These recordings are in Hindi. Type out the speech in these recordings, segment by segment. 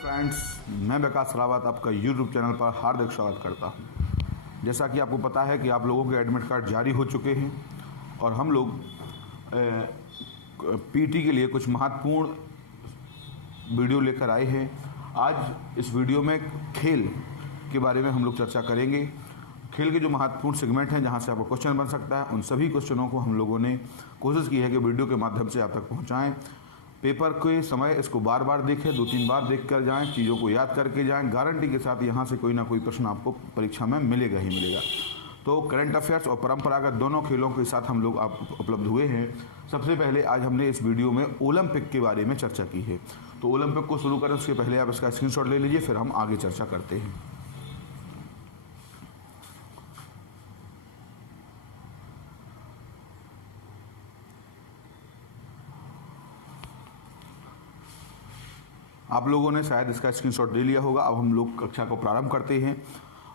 फ्रेंड्स, मैं विकास रावत आपका यूट्यूब चैनल पर हार्दिक स्वागत करता हूं। जैसा कि आपको पता है कि आप लोगों के एडमिट कार्ड जारी हो चुके हैं और हम लोग पीटी के लिए कुछ महत्वपूर्ण वीडियो लेकर आए हैं। आज इस वीडियो में खेल के बारे में हम लोग चर्चा करेंगे। खेल के जो महत्वपूर्ण सेगमेंट हैं जहां से आपको क्वेश्चन बन सकता है, उन सभी क्वेश्चनों को हम लोगों ने कोशिश की है कि वीडियो के माध्यम से आप तक पहुंचाएं। पेपर के समय इसको बार बार देखें, 2-3 बार देख कर जाएँ, चीज़ों को याद करके जाएं। गारंटी के साथ यहाँ से कोई ना कोई प्रश्न आपको परीक्षा में मिलेगा ही मिलेगा। तो करंट अफेयर्स और परंपरागत दोनों खेलों के साथ हम लोग आप उपलब्ध हुए हैं। सबसे पहले आज हमने इस वीडियो में ओलंपिक के बारे में चर्चा की है। तो ओलंपिक को शुरू करें उसके पहले आप इसका स्क्रीनशॉट ले लीजिए, फिर हम आगे चर्चा करते हैं। आप लोगों ने शायद इसका स्क्रीनशॉट ले लिया होगा। अब हम लोग कक्षा को प्रारंभ करते हैं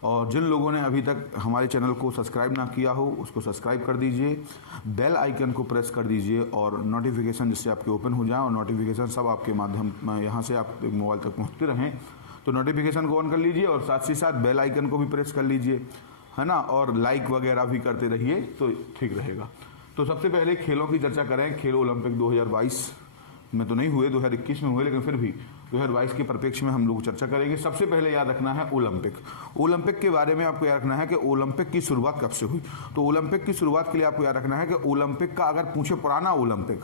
और जिन लोगों ने अभी तक हमारे चैनल को सब्सक्राइब ना किया हो उसको सब्सक्राइब कर दीजिए, बेल आइकन को प्रेस कर दीजिए और नोटिफिकेशन जिससे आपके ओपन हो जाए और नोटिफिकेशन सब आपके माध्यम यहाँ से आप मोबाइल तक पहुँचते रहें। तो नोटिफिकेशन को ऑन कर लीजिए और साथ ही साथ बेल आइकन को भी प्रेस कर लीजिए, है ना, और लाइक वगैरह भी करते रहिए तो ठीक रहेगा। तो सबसे पहले खेलों की चर्चा करें। खेल ओलंपिक 2022 में तो नहीं हुए, 2021 में हुए, लेकिन फिर भी 2022 के परिप्रेक्ष्य में हम लोग चर्चा करेंगे। सबसे पहले याद रखना है ओलंपिक के बारे में आपको याद रखना है कि ओलंपिक की शुरुआत कब से हुई। तो ओलंपिक की शुरुआत के लिए आपको याद रखना है कि ओलंपिक का अगर पूछे पुराना ओलंपिक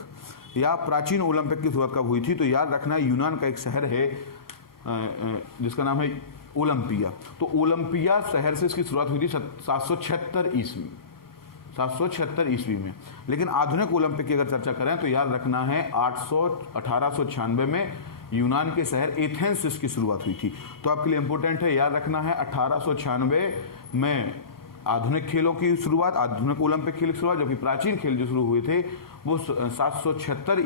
या प्राचीन ओलंपिक की शुरुआत कब हुई थी, तो याद रखना है यूनान का एक शहर है जिसका नाम है ओलंपिया। तो ओलंपिया शहर से इसकी शुरुआत हुई थी 776 ईस्वी में। लेकिन आधुनिक ओलंपिक की अगर चर्चा करें तो याद रखना है 1896 में यूनान के शहर एथेंस से इसकी शुरुआत हुई थी। तो आपके लिए इंपॉर्टेंट है, याद रखना है 1896 में आधुनिक खेलों की शुरुआत, आधुनिक ओलंपिक खेल की शुरुआत, जबकि प्राचीन खेल जो शुरू हुए थे वो 776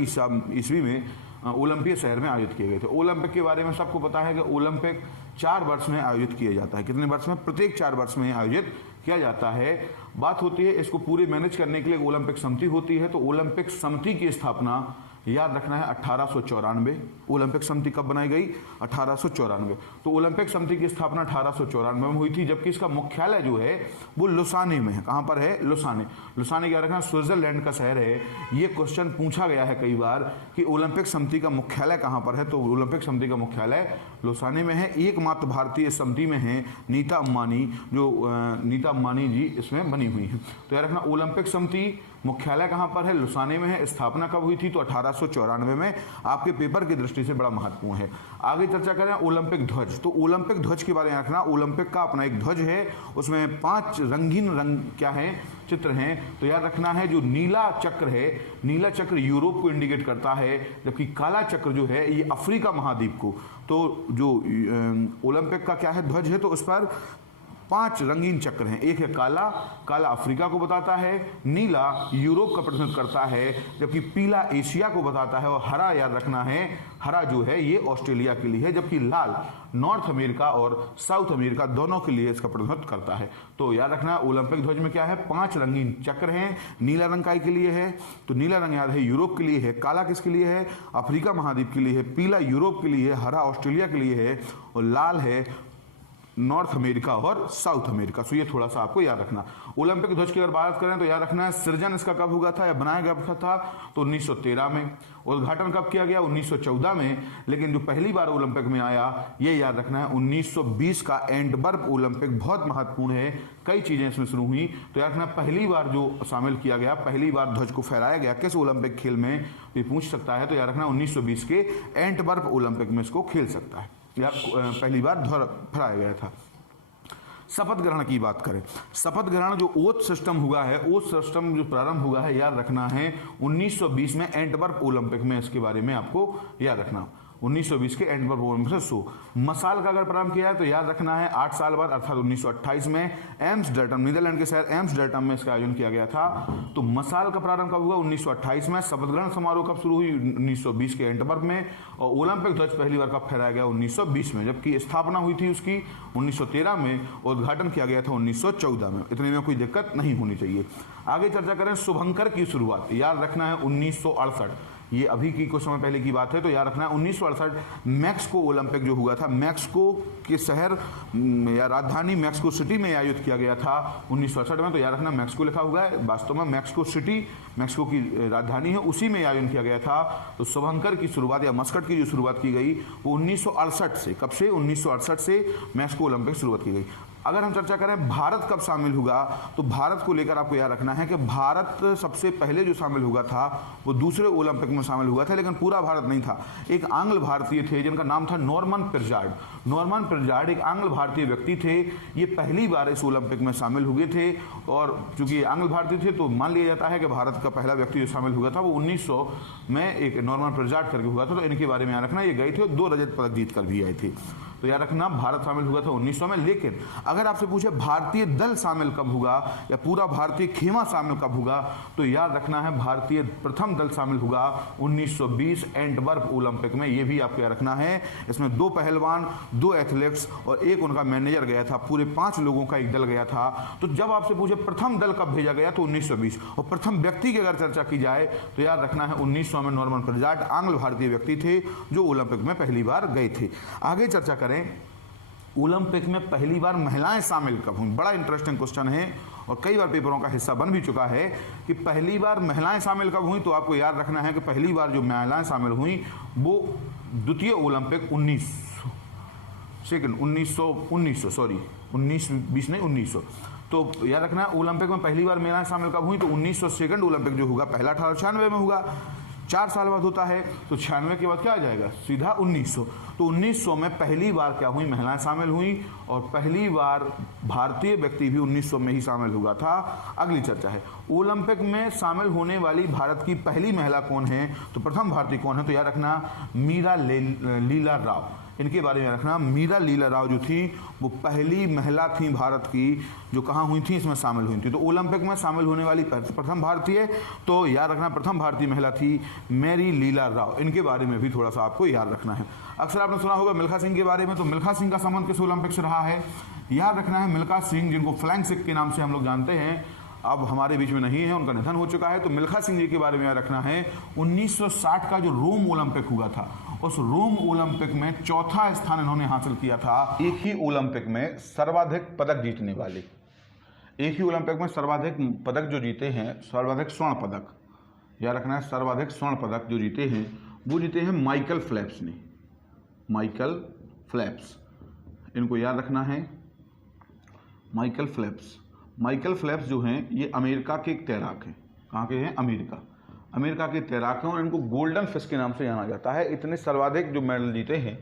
ईस्वी में ओलंपिया शहर में आयोजित किए गए थे। ओलंपिक के बारे में सबको पता है कि ओलंपिक 4 वर्ष में आयोजित किया जाता है। कितने वर्ष में? प्रत्येक 4 वर्ष में आयोजित किया जाता है। बात होती है इसको पूरे मैनेज करने के लिए ओलंपिक समिति होती है। तो ओलंपिक समिति की स्थापना याद रखना है 1894। ओलंपिक समिति कब बनाई गई? 1894। तो ओलंपिक समिति की स्थापना 1894 में हुई थी, जबकि इसका मुख्यालय जो है वो लुसाने में है। कहाँ पर है? लुसाने याद रखना स्विट्जरलैंड का शहर है। ये क्वेश्चन पूछा गया है कई बार कि ओलंपिक समिति का मुख्यालय कहाँ पर है। तो ओलंपिक समिति का मुख्यालय लुसाने में है। एकमात्र भारतीय समिति में है नीता अंबानी, जो नीता अंबानी जी इसमें बनी हुई है। तो याद रखना ओलंपिक समिति मुख्यालय कहाँ पर है? लुसाने में है। स्थापना कब हुई थी? तो 1894 में। आपके पेपर की दृष्टि से बड़ा महत्वपूर्ण है। आगे चर्चा करें ओलंपिक ध्वज। तो ओलंपिक ध्वज के बारे में रखना, ओलंपिक का अपना एक ध्वज है, उसमें 5 रंगीन रंग क्या है चित्र हैं। तो याद रखना है जो नीला चक्र है, नीला चक्र यूरोप को इंडिकेट करता है, जबकि काला चक्र जो है ये अफ्रीका महाद्वीप को। तो जो ओलंपिक का क्या है ध्वज है, तो उस पर 5 रंगीन चक्र हैं। एक है काला अफ्रीका को बताता है, नीला यूरोप का प्रतिनिधित्व करता है, जबकि पीला एशिया को बताता है, और हरा याद रखना है, हरा जो है ये ऑस्ट्रेलिया के लिए है, जबकि लाल नॉर्थ अमेरिका और साउथ अमेरिका दोनों के लिए इसका प्रतिनिधित्व करता है। तो याद रखना ओलंपिक ध्वज में क्या है? 5 रंगीन चक्र हैं। नीला रंग काय के लिए है? तो नीला रंग याद है यूरोप के लिए है, काला किसके लिए है? अफ्रीका महाद्वीप के लिए है, पीला यूरोप के लिए है, हरा ऑस्ट्रेलिया के लिए है और लाल है नॉर्थ अमेरिका और साउथ अमेरिका। सो ये थोड़ा सा आपको याद रखना। ओलंपिक ध्वज की अगर बात करें तो याद रखना है सृजन इसका कब हुआ था या बनाया गया था? तो 1913 में। उद्घाटन कब किया गया? 1914 में। लेकिन जो पहली बार ओलंपिक में आया ये याद रखना है 1920 का एंटवर्प ओलंपिक। बहुत महत्वपूर्ण है, कई चीजें इसमें शुरू हुई। तो याद रखना पहली बार जो शामिल किया गया, पहली बार ध्वज को फहराया गया किस ओलंपिक खेल में, ये पूछ सकता है। तो याद रखना 1920 के एंटवर्प ओलंपिक में इसको खेल सकता है, या पहली बार फहराया गया था। शपथ ग्रहण की बात करें, शपथ ग्रहण जो ओथ सिस्टम हुआ है, ओथ सिस्टम जो प्रारंभ हुआ है याद रखना है 1920 में एंटवर्प ओलंपिक में। इसके बारे में आपको याद रखना 1920 के एंटवर्प ओलंपिक से मसाल का अगर प्रारंभ किया है तो याद रखना है 8 साल बाद अर्थात 1928 में एम्स्टर्डम, नीदरलैंड के शहर एम्स्टर्डम में इसका आयोजन किया गया था। तो मसाल का प्रारंभ कब हुआ? 1928 में। शपथ ग्रहण समारोह कब शुरू हुई? 1920 के एंटवर्प में। और ओलंपिक ध्वज पहली बार कब फहराया गया? 1920 में, जबकि स्थापना हुई थी उसकी 1913 में, उद्घाटन किया गया था 1914 में। इतने में कोई दिक्कत नहीं होनी चाहिए। आगे चर्चा करें शुभंकर की शुरुआत। याद रखना है 1968। ये अभी की कुछ समय पहले की बात है। तो याद रखना है 1968 मैक्सिको ओलंपिक जो हुआ था, मैक्सिको के शहर या राजधानी मैक्सिको सिटी में आयोजित किया गया था 1968 में। तो याद रखना मैक्सिको लिखा हुआ है, वास्तव में मैक्सिको सिटी मैक्सिको की राजधानी है, उसी में आयोजन किया गया था। तो शुभंकर की शुरुआत या मस्कट की जो शुरुआत की गई वो 1968 से, कब से? 1968 से मैक्सिको ओलंपिक शुरुआत की गई। अगर हम चर्चा करें भारत कब शामिल हुआ, तो भारत को लेकर आपको याद रखना है कि भारत सबसे पहले जो शामिल हुआ था वो दूसरे ओलंपिक में शामिल हुआ था, लेकिन पूरा भारत नहीं था। एक आंग्ल भारतीय थे जिनका नाम था नॉर्मन पिर्जार्ड। नॉर्मन पिर्जार्ड एक आंग्ल भारतीय व्यक्ति थे, ये पहली बार इस ओलंपिक में शामिल हुए थे। और चूंकि आंग्ल भारतीय थे तो मान लिया जाता है कि भारत का पहला व्यक्ति जो शामिल हुआ था वो 1900 में एक नॉर्मन पिर्जार्ड करके हुआ था। तो इनके बारे में याद रखना, ये गए थे और 2 रजत पदक जीत कर भी आए थे। तो याद रखना भारत शामिल हुआ था 1900 में। लेकिन अगर आपसे पूछे भारतीय दल शामिल कब हुआ या पूरा भारतीय खेमा शामिल कब हुआ, तो याद रखना है भारतीय प्रथम दल शामिल हुआ 1920 एंटवर्प ओलंपिक में। ये भी आपको याद रखना है। इसमें 2 पहलवान, 2 एथलीट्स और एक उनका मैनेजर गया था, पूरे 5 लोगों का एक दल गया था। तो जब आपसे पूछे प्रथम दल कब भेजा गया, तो 1920। और प्रथम व्यक्ति की अगर चर्चा की जाए तो याद रखना है 1900 में नॉर्मन पिर्जार्ड आंग्ल भारतीय व्यक्ति थे जो ओलंपिक में पहली बार गए थे। आगे चर्चा करें ओलंपिक में पहली बार महिलाएं शामिल कब हुई। बड़ा इंटरेस्टिंग क्वेश्चन है और कई बार पेपरों का हिस्सा बन भी चुका है कि पहली बार महिलाएं शामिल कब हुई। तो आपको याद रखना है कि पहली बार जो महिलाएं शामिल हुई वो द्वितीय ओलंपिक 1900 तो याद रखना है ओलंपिक में पहली बार महिलाएं शामिल कब हुई, तो 1900 सेकंड ओलंपिक जो होगा पहला 1896 में होगा, 4 साल बाद होता है। तो 96 के बाद क्या आ जाएगा, सीधा 1900। तो 1900 में पहली बार क्या हुई, महिलाएं शामिल हुई और पहली बार भारतीय व्यक्ति भी 1900 में ही शामिल हुआ था। अगली चर्चा है ओलंपिक में शामिल होने वाली भारत की पहली महिला कौन है, तो प्रथम भारतीय कौन है, तो याद रखना मीरा लीला राव। इनके बारे में रखना, मीरा लीला राव जो थी वो पहली महिला थी भारत की जो कहाँ हुई थी, इसमें शामिल हुई थी। तो ओलंपिक में शामिल होने वाली प्रथम भारतीय, तो याद रखना प्रथम भारतीय महिला थी मैरी लीला राव। इनके बारे में भी थोड़ा सा आपको याद रखना है। अक्सर आपने सुना होगा मिल्खा सिंह के बारे में, तो मिल्खा सिंह का संबंध किस ओलंपिक से रहा है, याद रखना है मिल्खा सिंह जिनको फ्लैंग सिख के नाम से हम लोग जानते हैं, अब हमारे बीच में नहीं है, उनका निधन हो चुका है। तो मिल्खा सिंह जी के बारे में याद रखना है 1960 का जो रोम ओलंपिक हुआ था, उस रोम ओलंपिक में 4था स्थान इन्होंने हासिल किया था। एक ही ओलंपिक में सर्वाधिक पदक जीतने वाले, एक ही ओलंपिक में सर्वाधिक पदक जो जीते हैं, सर्वाधिक स्वर्ण पदक, याद रखना है सर्वाधिक स्वर्ण पदक जो जीते हैं वो जीते हैं माइकल फेल्प्स ने। माइकल फेल्प्स, इनको याद रखना है माइकल फेल्प्स। माइकल फेल्प्स जो हैं ये अमेरिका के एक तैराक हैं। कहाँ के हैं, अमेरिका के तैराक हैं और इनको गोल्डन फिश के नाम से जाना जाता है। इतने सर्वाधिक जो मेडल जीते हैं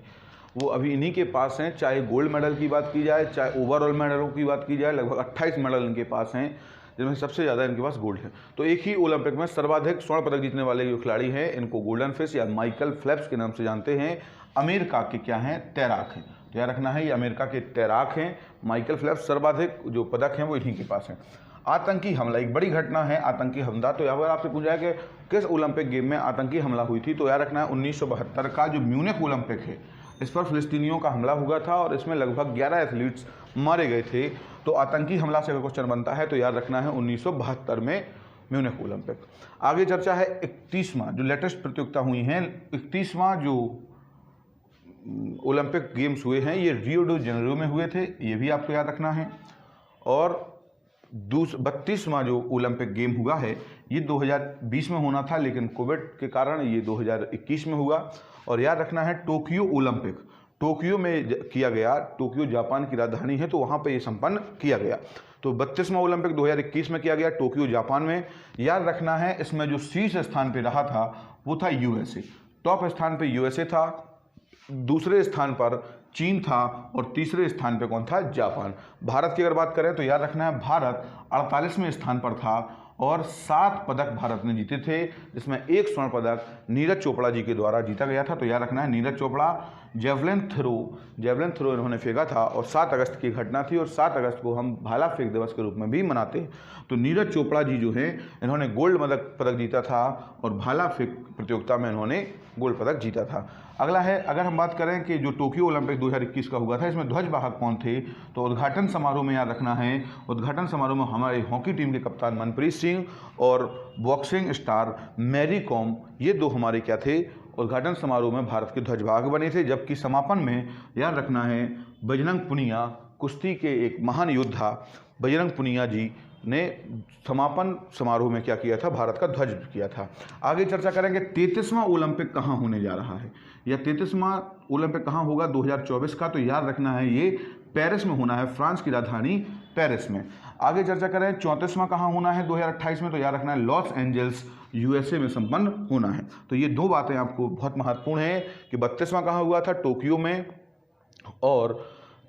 वो अभी इन्हीं के पास हैं, चाहे गोल्ड मेडल की बात की जाए चाहे ओवरऑल मेडलों की बात की जाए, लगभग 28 मेडल इनके पास हैं जिनमें सबसे ज़्यादा इनके पास गोल्ड है। तो एक ही ओलंपिक में सर्वाधिक स्वर्ण पदक जीतने वाले जो खिलाड़ी हैं इनको गोल्डन फिश या माइकल फेल्प्स के नाम से जानते हैं। अमेरिका के क्या हैं, तैराक हैं। तो याद रखना है ये अमेरिका के तैराक हैं माइकल फेल्प्स, सर्वाधिक जो पदक हैं वो इन्हीं के पास हैं। आतंकी हमला एक बड़ी घटना है, आतंकी हमला। तो यहाँ पर आपसे पूछा है कि किस ओलंपिक गेम में आतंकी हमला हुई थी, तो याद रखना है 1972 का जो म्यूनिख ओलंपिक है इस पर फिलिस्तीनियों का हमला हुआ था और इसमें लगभग 11 एथलीट्स मारे गए थे। तो आतंकी हमला से अगर क्वेश्चन बनता है तो याद रखना है 1972 में म्यूनिख ओलंपिक। आगे चर्चा है 31वां जो लेटेस्ट प्रतियोगिता हुई हैं, 31वां जो ओलंपिक गेम्स हुए हैं ये रियो डी जेनेरो में हुए थे, ये भी आपको याद रखना है। और 32वां जो ओलंपिक गेम हुआ है ये 2020 में होना था, लेकिन कोविड के कारण ये 2021 में हुआ। और याद रखना है टोक्यो ओलंपिक टोक्यो में किया गया, टोक्यो जापान की राजधानी है तो वहाँ पे ये संपन्न किया गया। तो 32वां ओलंपिक 2021 में किया गया टोक्यो जापान में। याद रखना है इसमें जो शीर्ष स्थान पे रहा था वो था यूएसए, टॉप स्थान पे यूएसए था, दूसरे स्थान पर चीन था और तीसरे स्थान पे कौन था, जापान। भारत की अगर बात करें तो याद रखना है भारत 48वें स्थान पर था और 7 पदक भारत ने जीते थे, जिसमें 1 स्वर्ण पदक नीरज चोपड़ा जी के द्वारा जीता गया था। तो याद रखना है नीरज चोपड़ा जेवलिन थ्रो इन्होंने फेंका था और 7 अगस्त की घटना थी और 7 अगस्त को हम भाला फेंक दिवस के रूप में भी मनाते हैं। तो नीरज चोपड़ा जी जो हैं इन्होंने गोल्ड पदक जीता था और भाला फेंक प्रतियोगिता में इन्होंने गोल्ड पदक जीता था। अगला है, अगर हम बात करें कि जो टोक्यो ओलंपिक 2021 का हुआ था इसमें ध्वजवाहक कौन थे, तो उद्घाटन समारोह में याद रखना है, उद्घाटन समारोह में हमारे हॉकी टीम के कप्तान मनप्रीत सिंह और बॉक्सिंग स्टार मैरी कॉम, ये दो हमारे क्या थे, उद्घाटन समारोह में भारत के ध्वजवाहक बने थे। जबकि समापन में याद रखना है बजरंग पुनिया, कुश्ती के एक महान योद्धा बजरंग पुनिया जी ने समापन समारोह में क्या किया था, भारत का ध्वज किया था। आगे चर्चा करेंगे 33वां ओलंपिक कहाँ होने जा रहा है, या 33वां ओलंपिक कहाँ होगा 2024 का, तो याद रखना है ये पेरिस में होना है, फ्रांस की राजधानी पेरिस में। आगे चर्चा करें 34वां कहाँ होना है 2028 में, तो याद रखना है लॉस एंजल्स यूएसए में संपन्न होना है। तो ये दो बातें आपको बहुत महत्वपूर्ण है कि 32वां कहाँ हुआ था, टोक्यो में, और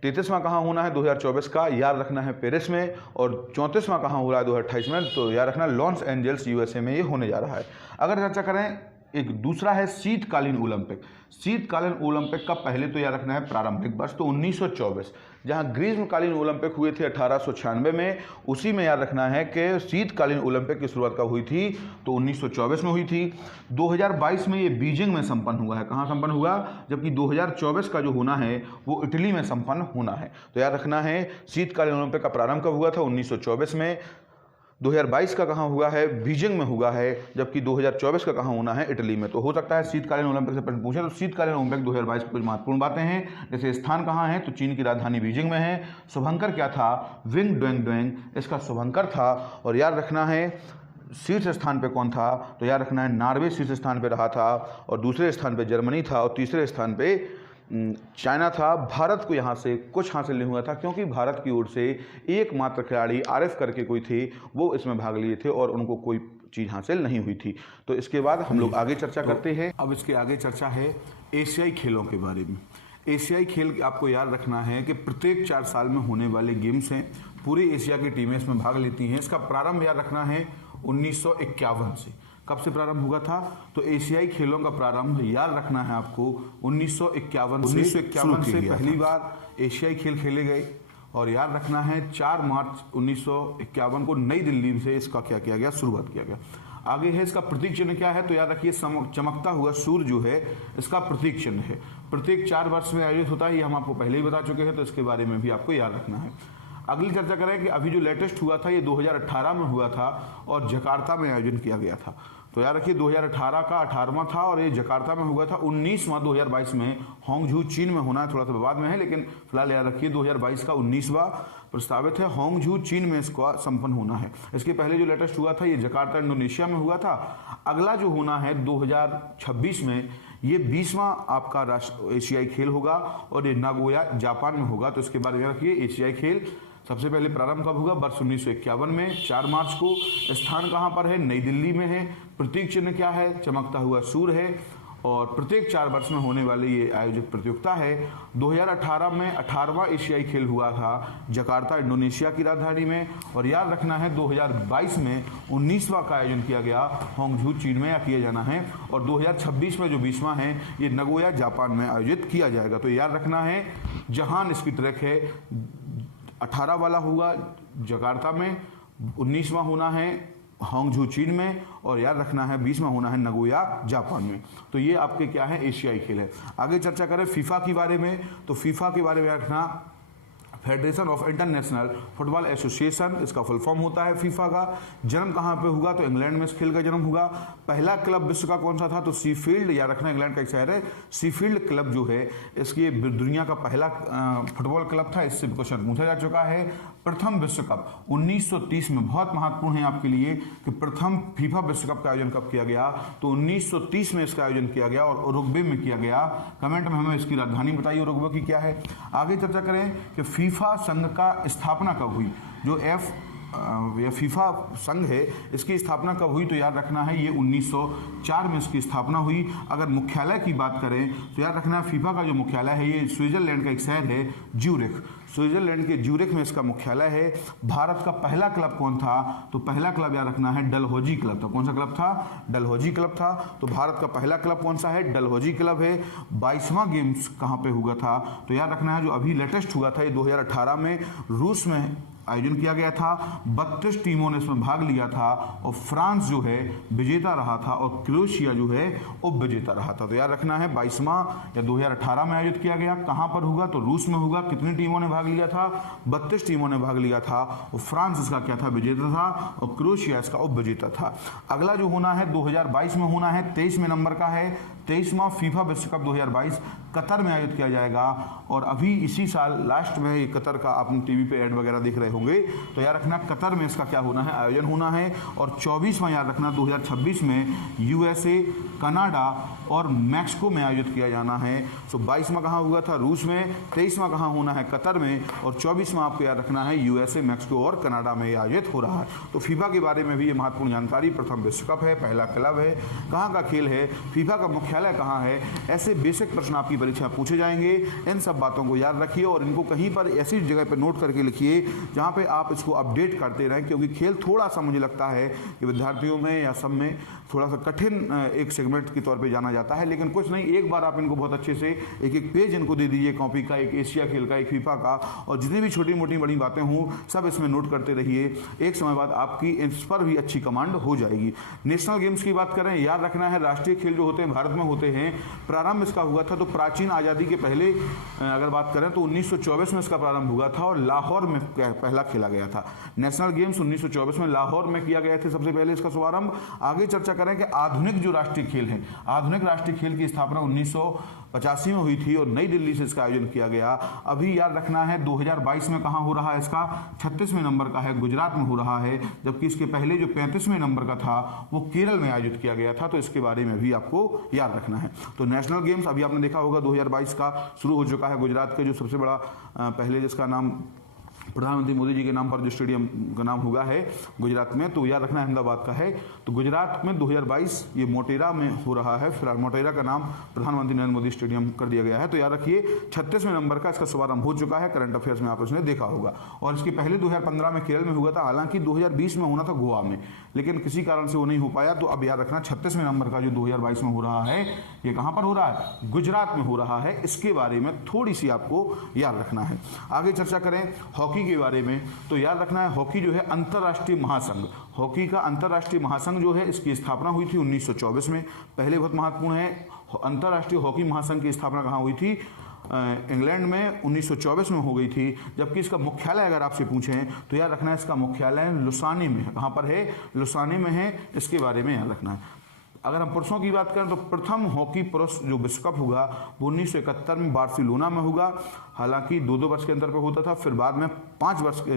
33वां कहाँ होना है 2024 का, याद रखना है पेरिस में, और 34वां कहाँ हो रहा है 2028 में, तो याद रखना लॉस एंजल्स यूएसए में ये होने जा रहा है। अगर चर्चा करें एक दूसरा है शीतकालीन ओलंपिक। शीतकालीन ओलंपिक का पहले तो याद रखना है प्रारंभिक वर्ष तो 1924, जहां ग्रीष्मकालीन ओलंपिक हुए थे 1896 में, उसी में याद रखना है कि शीतकालीन ओलंपिक की शुरुआत कब हुई थी, तो 1924 में हुई थी। 2022 में ये बीजिंग में संपन्न हुआ है, कहाँ संपन्न हुआ, जबकि 2024 का जो होना है वो इटली में संपन्न होना है। तो याद रखना है शीतकालीन ओलंपिक का प्रारंभ कब हुआ था 1924 में, 2022 का कहाँ हुआ है, बीजिंग में हुआ है, जबकि 2024 का कहाँ होना है, इटली में। तो हो सकता है शीतकालीन ओलंपिक से प्रश्न पूछे, तो शीतकालीन ओलंपिक 2022 की कुछ महत्वपूर्ण बातें हैं, जैसे स्थान कहाँ है, तो चीन की राजधानी बीजिंग में है। शुभंकर क्या था, विंग डोंग इसका शुभंकर था। और याद रखना है शीर्ष स्थान पे कौन था, तो याद रखना है नॉर्वे शीर्ष स्थान पे रहा था, और दूसरे स्थान पे जर्मनी था, और तीसरे स्थान पे चाइना था। भारत को यहाँ से कुछ हासिल नहीं हुआ था, क्योंकि भारत की ओर से एकमात्र खिलाड़ी आरिफ करके कोई थे, वो इसमें भाग लिए थे और उनको कोई चीज़ हासिल नहीं हुई थी। तो इसके बाद हम लोग आगे चर्चा करते हैं। अब इसके आगे चर्चा है एशियाई खेलों के बारे में। एशियाई खेल आपको याद रखना है कि प्रत्येक 4 साल में होने वाले गेम्स हैं, पूरी एशिया की टीमें इसमें भाग लेती हैं। इसका प्रारंभ याद रखना है 1951 से। कब से प्रारंभ हुआ था, तो एशियाई खेलों का प्रारंभ याद रखना है आपको 1951 से पहली बार एशियाई खेल खेले गए। और याद रखना है 4 मार्च 1951 को नई दिल्ली से इसका क्या किया गया, शुरुआत किया गया। आगे है इसका प्रतीक चिन्ह क्या है, तो याद रखिए चमकता हुआ सूर्य जो है इसका प्रतीक चिन्ह है। प्रत्येक 4 वर्ष में आयोजित होता है, ये हम आपको पहले ही बता चुके हैं, तो इसके बारे में भी आपको याद रखना है। अगली चर्चा करें कि अभी जो लेटेस्ट हुआ था ये 2018 में हुआ था और जकार्ता में आयोजन किया गया था। तो याद रखिए 2018 का 18वां था और ये जकार्ता में हुआ था। 19वां 2022 में होंगझू चीन में होना है, थोड़ा सा बाद में है, लेकिन फिलहाल याद रखिए 2022 का 19वां प्रस्तावित है, होंगझू चीन में इसका संपन्न होना है। इसके पहले जो लेटेस्ट हुआ था ये जकार्ता इंडोनेशिया में हुआ था। अगला जो होना है 2026 में ये 20वां आपका एशियाई खेल होगा और ये नागोया जापान में होगा। तो इसके बारे में रखिए एशियाई खेल सबसे पहले प्रारंभ कब होगा, वर्ष 1951 में 4 मार्च को। स्थान कहाँ पर है, नई दिल्ली में है। प्रतीक चिन्ह क्या है, चमकता हुआ सूर्य है। और प्रत्येक 4 वर्ष में होने वाली ये आयोजित प्रतियोगिता है। 2018 में 18वां एशियाई खेल हुआ था जकार्ता इंडोनेशिया की राजधानी में। और याद रखना है 2022 में 19वां का आयोजन किया गया होंगझू चीन में, या किया जाना है। और 2026 में जो 20वां है ये नागोया जापान में आयोजित किया जाएगा। तो याद रखना है जहान इसकी ट्रैक है, 18 वाला हुआ जकार्ता में, 19वां होना है होंगझू चीन में, और याद रखना है 20वां होना है नागोया जापान में। तो ये आपके क्या है, एशियाई खेल है। आगे चर्चा करें फीफा के बारे में, तो फीफा के बारे में रखना federation of international football association, इसका फुल फॉर्म होता है फीफा का। जन्म कहाँ पे हुआ, तो इंग्लैंड में इस खेल का जन्म हुआ। पहला क्लब विश्व का कौन सा था, तो सीफील्ड, या रखना इंग्लैंड का एक शहर है सीफील्ड क्लब जो है, इसकी दुनिया का पहला फुटबॉल क्लब था। इससे क्वेश्चन पूछा जा चुका है। प्रथम विश्व कप 1930 में, बहुत महत्वपूर्ण है आपके लिए कि प्रथम फीफा विश्व कप का आयोजन कब किया गया, तो 1930 में इसका आयोजन किया गया और उरुग्वे में किया गया। कमेंट में हमें इसकी राजधानी बताइए उरुग्वे की क्या है। आगे चर्चा करें कि फीफा संघ का स्थापना कब हुई, जो या फीफा संघ है, इसकी स्थापना कब हुई? तो याद रखना है ये 1904 में इसकी स्थापना हुई। अगर मुख्यालय की बात करें तो याद रखना है फीफा का जो मुख्यालय है ये स्विट्जरलैंड का एक शहर है ज्यूरिख। स्विट्जरलैंड के ज्यूरिख में इसका मुख्यालय है। भारत का पहला क्लब कौन था? तो पहला क्लब याद रखना है डलहौजी क्लब था। कौन सा क्लब था? डलहौजी क्लब था। तो भारत का पहला क्लब कौन सा है? डलहौजी क्लब है। 22वां गेम्स कहाँ पे हुआ था? तो याद रखना है जो अभी लेटेस्ट हुआ था ये 2018 में रूस में आयोजन किया गया था। 32 टीमों ने इसमें भाग लिया था और फ्रांस जो है विजेता रहा था और क्रोएशिया जो है उप विजेता रहा था। तो याद रखना है 22वां या 2018 में आयोजित किया गया। कहाँ पर होगा? तो रूस में होगा। कितनी टीमों ने भाग लिया था? 32 टीमों ने भाग लिया था और फ्रांस इसका क्या था? विजेता था और क्रोएशिया इसका उप विजेता था। अगला जो होना है 2022 में होना है, 23वें नंबर का है। 23वां फीफा विश्व कप 2022 कतर में आयोजित किया जाएगा और अभी इसी साल लास्ट में ये कतर का आप टीवी पे ऐड वगैरह देख रहे होंगे। तो याद रखना कतर में इसका क्या होना है? आयोजन होना है। और 24वां याद रखना 2026 में यूएसए, कनाडा और मैक्सिको में आयोजित किया जाना है। तो 22वां कहाँ हुआ था? रूस में। 23वां कहाँ होना है? कतर में। और 24वां आपको याद रखना है यूएसए, मैक्सिको और कनाडा में आयोजित हो रहा है। तो फीफा के बारे में भी ये महत्वपूर्ण जानकारी। प्रथम विश्व कप है, पहला क्लब है, कहाँ का खेल है, फीफा का मुख्यालय कहाँ है, ऐसे बेसिक प्रश्न आपकी परीक्षा पूछे जाएंगे। इन सब बातों को याद रखिए और इनको कहीं पर ऐसी जगह पर नोट करके लिखिए जहाँ पे आप इसको अपडेट करते रहें, क्योंकि खेल थोड़ा सा मुझे लगता है कि विद्यार्थियों में या सब में थोड़ा सा कठिन एक सेगमेंट के तौर पे जाना जाता है। लेकिन कुछ नहीं, एक बार आप इनको बहुत अच्छे से एक एक पेज इनको दे दीजिए कॉपी का, एक एशिया खेल का, एक फीफा का, और जितनी भी छोटी मोटी बड़ी बातें हों सब इसमें नोट करते रहिए। एक समय बाद आपकी इस पर भी अच्छी कमांड हो जाएगी। नेशनल गेम्स की बात करें, याद रखना है राष्ट्रीय खेल जो होते हैं भारत में होते हैं। प्रारंभ इसका हुआ था तो प्राचीन आज़ादी के पहले अगर बात करें तो 1924 में इसका प्रारंभ हुआ था और लाहौर में पहला खेला गया था। नेशनल गेम्स 1924 में लाहौर में किया गया था सबसे पहले इसका शुभारंभ। आगे चर्चा करें कि आधुनिक जो राष्ट्रीय खेल है, आधुनिक राष्ट्रीय खेल की स्थापना 1985 में हुई थी और नई दिल्ली से इसका आयोजन किया गया। अभी याद रखना है 2022 में कहाँ हो रहा है? इसका 36वें नंबर का है, गुजरात में हो रहा है। जबकि इसके पहले जो 35वें नंबर का था वो केरल में आयोजित किया गया था। तो इसके बारे में भी आपको याद रखना है। तो नेशनल गेम्स अभी आपने देखा होगा 2022 का शुरू हो चुका है। गुजरात के जो सबसे बड़ा पहले जिसका नाम प्रधानमंत्री मोदी जी के नाम पर जो स्टेडियम का नाम हुआ है गुजरात में, तो याद रखना अहमदाबाद का है। तो गुजरात में 2022 ये मोटेरा में हो रहा है। फिलहाल मोटेरा का नाम प्रधानमंत्री नरेंद्र मोदी स्टेडियम कर दिया गया है। तो याद रखिए 36वें नंबर का इसका शुभारंभ हो चुका है। करंट अफेयर्स में आप उसने देखा होगा। और इसके पहले 2015 में केरल में हुआ था, हालांकि 2020 में होना था गोवा में, लेकिन किसी कारण से वो नहीं हो पाया। तो अब याद रखना 36वें नंबर का जो 2022 में हो रहा है ये कहाँ पर हो रहा है? गुजरात में हो रहा है। इसके बारे में थोड़ी सी आपको याद रखना है। आगे चर्चा करें हॉकी के बारे में, तो याद रखना है हॉकी जो है अंतर्राष्ट्रीय महासंघ, हॉकी का अंतर्राष्ट्रीय महासंघ जो है इसकी स्थापना हुई थी 1924 में। पहले बहुत महत्वपूर्ण है, अंतर्राष्ट्रीय हॉकी महासंघ की स्थापना कहाँ हुई थी? इंग्लैंड में 1924 में हो गई थी। जबकि इसका मुख्यालय अगर आपसे पूछें तो याद रखना है इसका मुख्यालय लुसाने में है। कहाँ पर है? लुसाने में है। इसके बारे में याद रखना है। अगर हम पुरुषों की बात करें तो प्रथम हॉकी पुरुष जो विश्व कप होगा वो 1971 में बार्सिलोना में होगा। हालांकि 2-2 वर्ष के अंतर पे होता था, फिर बाद में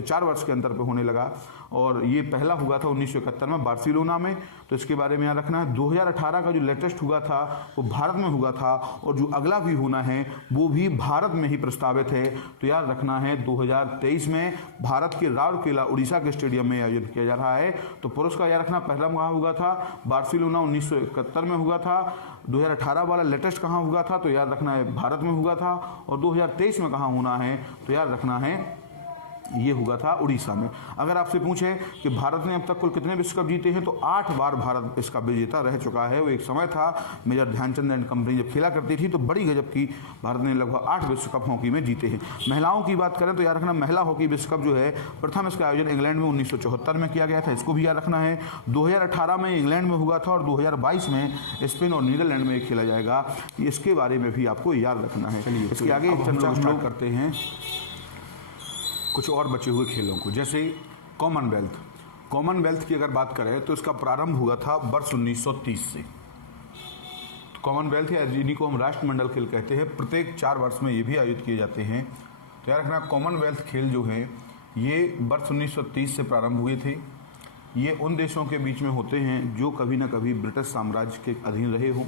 4 वर्ष के अंतर पे होने लगा और ये पहला हुआ था 1971 में बार्सिलोना में। तो इसके बारे में याद रखना है। 2018 का जो लेटेस्ट हुआ था वो भारत में हुआ था और जो अगला भी होना है वो भी भारत में ही प्रस्तावित है। तो याद रखना है 2023 में भारत के राउरकेला उड़ीसा के स्टेडियम में आयोजित किया जा रहा है। तो पुरुष का याद रखना पहला कहाँ हुआ था? बार्सिलोना 1971 में हुआ था। 2018 वाला लेटेस्ट कहाँ हुआ था? तो याद रखना है भारत में हुआ था। और 2023 में कहाँ होना है? तो याद रखना है ये हुआ था उड़ीसा में। अगर आपसे पूछे कि भारत ने अब तक कुल कितने विश्व कप जीते हैं तो 8 बार भारत इसका विजेता रह चुका है। वो एक समय था मेजर ध्यानचंद एंड कंपनी जब खेला करती थी तो बड़ी गजब की भारत ने लगभग 8 विश्व कप हॉकी में जीते हैं। महिलाओं की बात करें तो याद रखना महिला हॉकी विश्व कप जो है प्रथम इसका आयोजन इंग्लैंड में 1974 में किया गया था। इसको भी याद रखना है। 2018 में इंग्लैंड में हुआ था और 2022 में स्पेन और नीदरलैंड में खेला जाएगा। इसके बारे में भी आपको याद रखना है। चलिए इसके आगे चर्चा हम लोग करते हैं कुछ और बचे हुए खेलों को, जैसे कॉमनवेल्थ। कॉमनवेल्थ की अगर बात करें तो इसका प्रारंभ हुआ था वर्ष 1930 से। कॉमनवेल्थ या जिन्हीं को हम राष्ट्रमंडल खेल कहते हैं, प्रत्येक 4 वर्ष में ये भी आयोजित किए जाते हैं। तो याद रखना कॉमनवेल्थ खेल जो हैं ये वर्ष 1930 से प्रारंभ हुए थे। ये उन देशों के बीच में होते हैं जो कभी ना कभी ब्रिटिश साम्राज्य के अधीन रहे हों,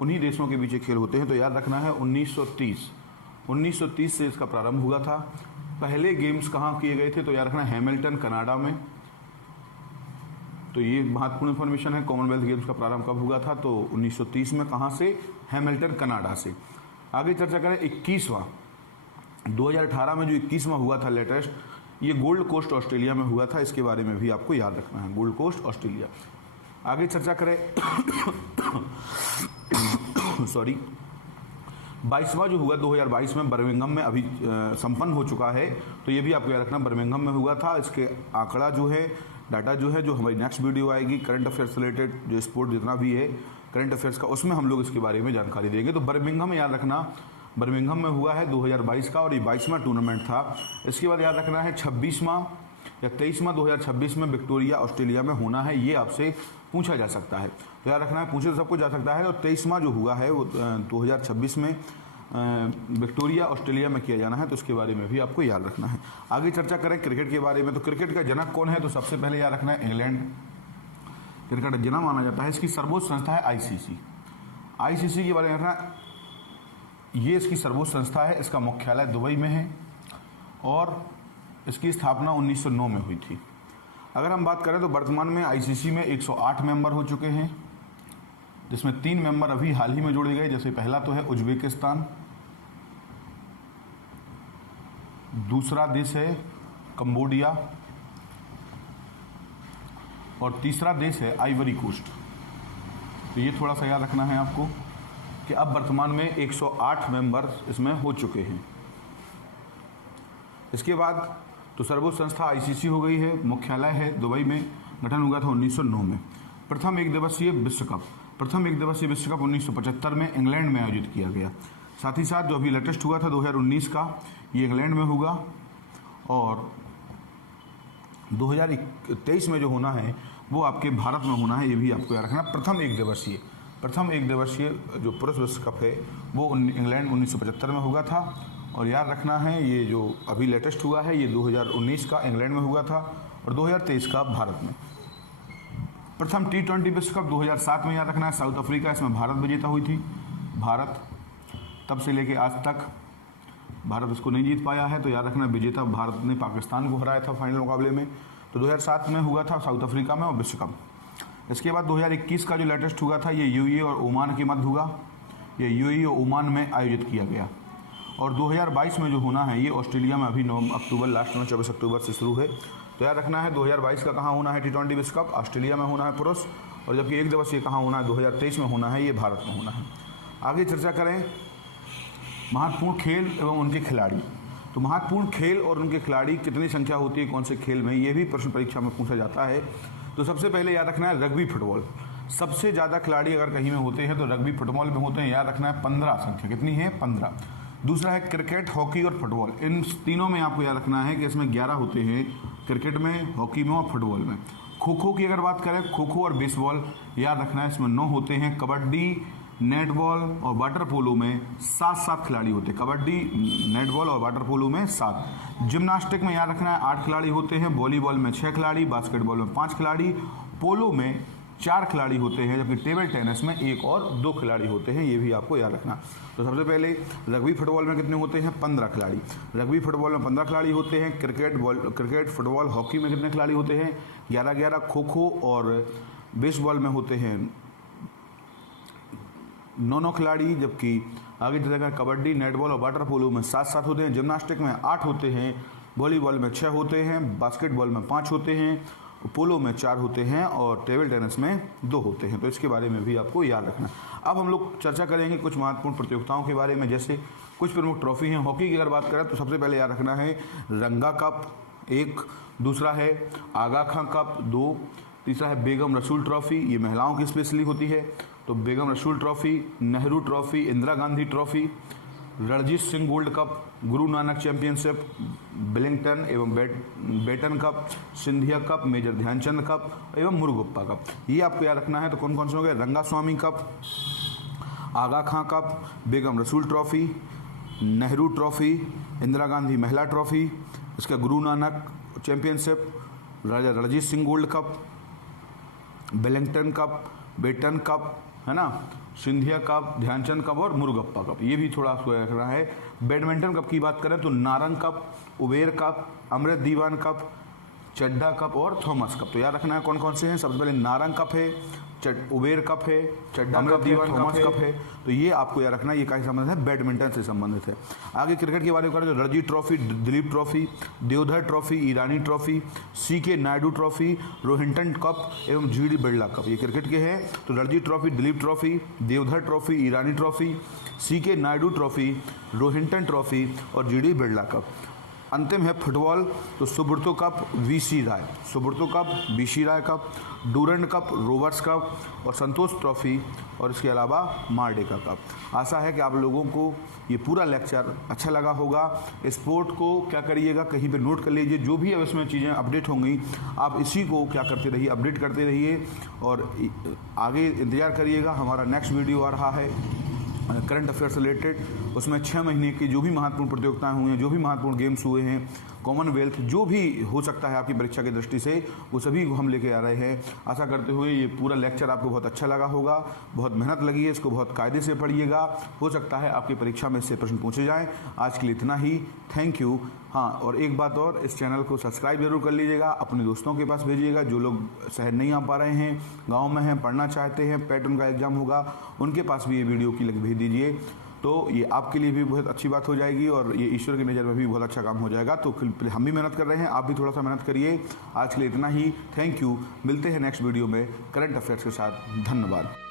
उन्हीं देशों के बीच खेल होते हैं। तो याद रखना है 1930 से इसका प्रारंभ हुआ था। पहले गेम्स कहाँ किए गए थे? तो याद रखना हैमिल्टन कनाडा में, तो ये महत्वपूर्ण इन्फॉर्मेशन है। कॉमनवेल्थ गेम्स का प्रारंभ कब हुआ था? तो 1930 में। कहाँ से? हैमिल्टन, कनाडा से। आगे चर्चा करें 21वां, 2018 में जो 21वां हुआ था लेटेस्ट, ये गोल्ड कोस्ट ऑस्ट्रेलिया में हुआ था। इसके बारे में भी आपको याद रखना है, गोल्ड कोस्ट ऑस्ट्रेलिया। आगे चर्चा करें सॉरी 22वां जो हुआ 2022 में बर्मिंघम में अभी संपन्न हो चुका है। तो ये भी आपको याद रखना, बर्मिंघम में हुआ था। इसके आंकड़ा जो है, डाटा जो है, जो हमारी नेक्स्ट वीडियो आएगी करंट अफेयर्स रिलेटेड, जो स्पोर्ट जितना भी है करंट अफेयर्स का, उसमें हम लोग इसके बारे में जानकारी देंगे। तो बर्मिंघम में याद रखना, बर्मिंघम में हुआ है 2022 का, और ये 22वां टूर्नामेंट था। इसके बाद याद रखना है 26वां या 23वां 2026 में विक्टोरिया ऑस्ट्रेलिया में होना है। ये आपसे पूछा जा सकता है, तो याद रखना है, पूछे तो सबको जा सकता है। और 23वां जो हुआ है वो 2026 में विक्टोरिया ऑस्ट्रेलिया में किया जाना है, तो उसके बारे में भी आपको याद रखना है। आगे चर्चा करें क्रिकेट के बारे में, तो क्रिकेट का जनक कौन है? तो सबसे पहले याद रखना है इंग्लैंड क्रिकेट जनक माना जाता है। इसकी सर्वोच्च संस्था है आईसीसी। आईसीसी के बारे में रखना, ये इसकी सर्वोच्च संस्था है। इसका मुख्यालय दुबई में है और इसकी स्थापना 1909 में हुई थी। अगर हम बात करें तो वर्तमान में आईसीसी में 108 मेंबर हो चुके हैं, जिसमें 3 मेंबर अभी हाल ही में जोड़े गए। जैसे पहला तो है उज्बेकिस्तान, दूसरा देश है कंबोडिया और तीसरा देश है आइवरी कोस्ट। तो ये थोड़ा सा याद रखना है आपको कि अब वर्तमान में 108 मेंबर इसमें हो चुके हैं। इसके बाद तो सर्वोच्च संस्था आईसीसी हो गई है, मुख्यालय है दुबई में, गठन हुआ था 1909 में। प्रथम एक दिवसीय विश्व कप 1975 में इंग्लैंड में आयोजित किया गया। साथ ही साथ जो अभी लेटेस्ट हुआ था 2019 का, ये इंग्लैंड में होगा। और 2023 में जो होना है वो आपके भारत में होना है, ये भी आपको याद रखना। प्रथम एक दिवसीय जो पुरुष विश्व कप है वो इंग्लैंड 1975 में हुआ था। और याद रखना है ये जो अभी लेटेस्ट हुआ है ये 2019 का इंग्लैंड में हुआ था और 2023 का भारत में। प्रथम T20 विश्व कप 2007 में याद रखना है, साउथ अफ्रीका, इसमें भारत विजेता हुई थी। भारत तब से लेके आज तक भारत इसको नहीं जीत पाया है, तो याद रखना विजेता भारत ने पाकिस्तान को हराया था फाइनल मुकाबले में। तो 2007 में हुआ था साउथ अफ्रीका में और विश्व कप। इसके बाद 2021 का जो लेटेस्ट हुआ था ये यूएई और ओमान के मध्य हुआ, ये यूएई और ओमान में आयोजित किया गया। और 2022 में जो होना है ये ऑस्ट्रेलिया में अभी 9 अक्टूबर लास्ट में 24 अक्टूबर से शुरू है। तो याद रखना है 2022 का कहाँ होना है T20 विश्व कप, ऑस्ट्रेलिया में होना है पुरुष, और जबकि एक दिवसीय कहाँ होना है 2023 में होना है, ये भारत में होना है। आगे चर्चा करें महत्वपूर्ण खेल एवं उनके खिलाड़ी। तो महत्वपूर्ण खेल और उनके खिलाड़ी कितनी संख्या होती है कौन से खेल में, ये भी प्रश्न परीक्षा में पूछा जाता है। तो सबसे पहले याद रखना है रग्बी फुटबॉल, सबसे ज़्यादा खिलाड़ी अगर कहीं में होते हैं तो रग्बी फुटबॉल में होते हैं। याद रखना है 15 संख्या, कितनी है? 15। दूसरा है क्रिकेट, हॉकी और फुटबॉल, इन तीनों में आपको याद रखना है कि इसमें 11 होते हैं, क्रिकेट में, हॉकी में और फुटबॉल में। खो खो की अगर बात करें, खो खो और बेसबॉल याद रखना है इसमें 9 होते हैं। कबड्डी, नेटबॉल और वाटर पोलो में 7-7 खिलाड़ी होते हैं। कबड्डी, नेटबॉल और वाटर पोलो में 7। जिम्नास्टिक में याद रखना है 8 खिलाड़ी होते हैं। वॉलीबॉल में 6 खिलाड़ी, बास्केटबॉल में 5 खिलाड़ी, पोलो में 4 खिलाड़ी होते हैं, जबकि टेबल टेनिस में 1 और 2 खिलाड़ी होते हैं। ये भी आपको याद रखना। तो सबसे पहले रग्बी फुटबॉल में कितने होते हैं? 15 खिलाड़ी। रग्बी फुटबॉल में 15 खिलाड़ी होते हैं। क्रिकेट, फुटबॉल, हॉकी में कितने खिलाड़ी होते हैं? 11-11। खो खो और बेसबॉल में होते हैं 9 खिलाड़ी, जबकि आगे जगह कबड्डी, नेटबॉल और वाटर पोलो में 7-7 होते हैं। जिम्नास्टिक में 8 होते हैं, वॉलीबॉल में 6 होते हैं, बास्केटबॉल में 5 होते हैं, पोलो में 4 होते हैं और टेबल टेनिस में 2 होते हैं। तो इसके बारे में भी आपको याद रखना। अब हम लोग चर्चा करेंगे कुछ महत्वपूर्ण प्रतियोगिताओं के बारे में, जैसे कुछ प्रमुख ट्रॉफी हैं। हॉकी की अगर बात करें तो सबसे पहले याद रखना है रंगा कप 1, दूसरा है आगा खां कप 2, तीसरा है बेगम रसूल ट्रॉफी, ये महिलाओं की स्पेशली होती है। तो बेगम रसूल trophy, Nehru trophy, Indira Gandhi trophy, Ranjit Singh gold cup, Guru Nanak championship, Billington एवं Beighton cup, Scindia cup, major Dhyan Chand cup एवं मुरुगप्पा कप, ये आपको याद रखना है। तो कौन कौन से हो गए? रंगास्वामी कप, आगा खां कप, बेगम रसूल trophy, Nehru trophy, Indira Gandhi Mahila trophy, इसका Guru Nanak championship, Raja Ranjit Singh gold cup, Billington cup, Beighton cup, है ना, सिंधिया कप, ध्यानचंद कप और मुरुगप्पा कप, ये भी थोड़ा आपको रखना है। बैडमिंटन कप की बात करें तो नारंग कप, उबेर कप, अमृत दीवान कप, चड्ढा कप और थॉमस कप। तो याद रखना है कौन कौन से हैं। सबसे पहले नारंग कप है, उबेर कप है, चड्ढा कप है, थॉमस कप है। तो ये आपको याद रखना, ये काफी संबंधित है, बैडमिंटन से संबंधित है। आगे क्रिकेट के बारे में करें तो Ranji trophy, Dilip trophy, Deodhar trophy, Irani trophy, CK Naidu trophy, Rohinton cup एवं जीडी बिरला कप, ये क्रिकेट के हैं। तो Ranji trophy, Dilip trophy, Deodhar trophy, Irani trophy, CK Naidu trophy, Rohinton trophy और जीडी बिरला कप। अंतिम है फुटबॉल, तो Subroto cup, VC Roy, Subroto cup, VC Roy cup, Durand cup, Roberts cup और संतोष ट्रॉफी और इसके अलावा मार्डेका कप। आशा है कि आप लोगों को ये पूरा लेक्चर अच्छा लगा होगा। स्पोर्ट को क्या करिएगा, कहीं पे नोट कर लीजिए, जो भी अब इसमें चीज़ें अपडेट होंगी आप इसी को क्या करते रहिए, अपडेट करते रहिए और आगे इंतज़ार करिएगा। हमारा नेक्स्ट वीडियो आ रहा है करंट अफेयर से रिलेटेड, उसमें 6 महीने की जो भी महत्वपूर्ण प्रतियोगिताएं हुई हैं, जो भी महत्वपूर्ण गेम्स हुए हैं, कॉमनवेल्थ, जो भी हो सकता है आपकी परीक्षा की दृष्टि से, वो सभी को हम लेके आ रहे हैं। आशा करते हुए ये पूरा लेक्चर आपको बहुत अच्छा लगा होगा। बहुत मेहनत लगी है, इसको बहुत कायदे से पढ़िएगा, हो सकता है आपकी परीक्षा में इससे प्रश्न पूछे जाएँ। आज के लिए इतना ही, थैंक यू। हाँ, और एक बात और, इस चैनल को सब्सक्राइब जरूर कर लीजिएगा, अपने दोस्तों के पास भेजिएगा जो लोग शहर नहीं आ पा रहे हैं, गांव में हैं, पढ़ना चाहते हैं, पैटर्न का एग्जाम होगा, उनके पास भी ये वीडियो की भेज दीजिए। तो ये आपके लिए भी बहुत अच्छी बात हो जाएगी और ये ईश्वर की नज़र में भी बहुत अच्छा काम हो जाएगा। तो हम भी मेहनत कर रहे हैं, आप भी थोड़ा सा मेहनत करिए। आज के लिए इतना ही, थैंक यू। मिलते हैं नेक्स्ट वीडियो में करंट अफेयर्स के साथ। धन्यवाद।